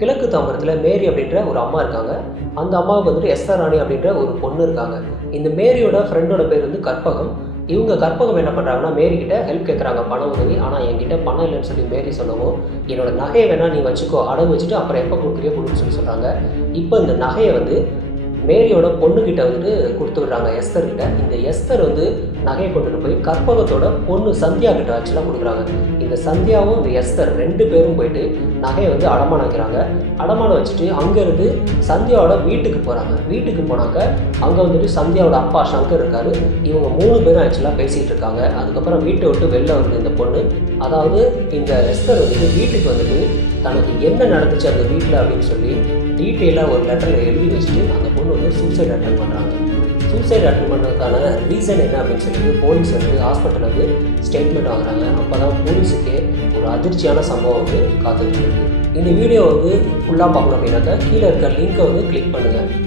கிழக்கு தாம்பரத்தில் மேரி அப்படின்ற ஒரு அம்மா இருக்காங்க. அந்த அம்மாவுக்கு வந்துட்டு எஸ்தர் ராணி அப்படின்ற ஒரு பொண்ணு இருக்காங்க. இந்த மேரியோட ஃப்ரெண்டோட பேர் வந்து கற்பகம். இவங்க கற்பகம் என்ன பண்ணுறாங்கன்னா, மேரி கிட்ட ஹெல்ப் கேட்குறாங்க, பண உதவி. ஆனால் என்கிட்ட பணம் இல்லைன்னு சொல்லி மேரி சொல்லவும், என்னோட நகையை வேணால் நீ வச்சுக்கோ, அடகு வச்சுட்டு அப்புறம் எப்போ கொடுக்குறியோ கொடுன்னு சொல்லி சொல்கிறாங்க. இப்போ இந்த நகையை வந்து மேரியோட பொண்ணுக்கிட்ட வந்துட்டு கொடுத்து விடுறாங்க, எஸ்தர்கிட்ட. இந்த எஸ்தர் வந்து நகையை கொண்டுட்டு போய் கற்பகத்தோட பொண்ணு சந்தியா கிட்ட ஆக்சுவலாக கொடுக்குறாங்க. இந்த சந்தியாவும் இந்த எஸ்தர் 2 பேரும் போயிட்டு நகையை வந்து அடமானம் வைக்கிறாங்க. அடமானம் வச்சுட்டு அங்கேருந்து சந்தியாவோட வீட்டுக்கு போகிறாங்க. வீட்டுக்கு போனாக்க அங்கே வந்துட்டு சந்தியாவோட அப்பா சங்கர் இருக்காரு. இவங்க 3 பேரும் ஆக்சுவலாக பேசிகிட்டு இருக்காங்க. அதுக்கப்புறம் வீட்டை விட்டு வெளில வருது இந்த பொண்ணு. அதாவது இந்த எஸ்தர் வந்துட்டு வீட்டுக்கு வந்துட்டு தனக்கு என்ன நடந்துச்சு அந்த வீட்டில் அப்படின்னு சொல்லி டீட்டெயிலாக ஒரு லெட்டரில் எழுதி வச்சுட்டு அந்த பொண்ணு வந்து சூசைட் அட்டன் பண்ணுறாங்க. சூசைட் அட்டன் பண்ணுறதுக்கான ரீசன் என்ன அப்படின்னு சொல்லிட்டு போலீஸ் வந்து ஹாஸ்பிட்டலில் வந்து ஸ்டேட்மெண்ட் வாங்குறாங்க. அப்போ தான் போலீஸுக்கே ஒரு அதிர்ச்சியான சம்பவம் வந்து காத்துட்டு இருக்கு. இந்த வீடியோ வந்து ஃபுல்லாக பார்க்கணும் அப்படின்னாக்கா கீழே இருக்க லிங்க்கை வந்து கிளிக் பண்ணுங்கள்.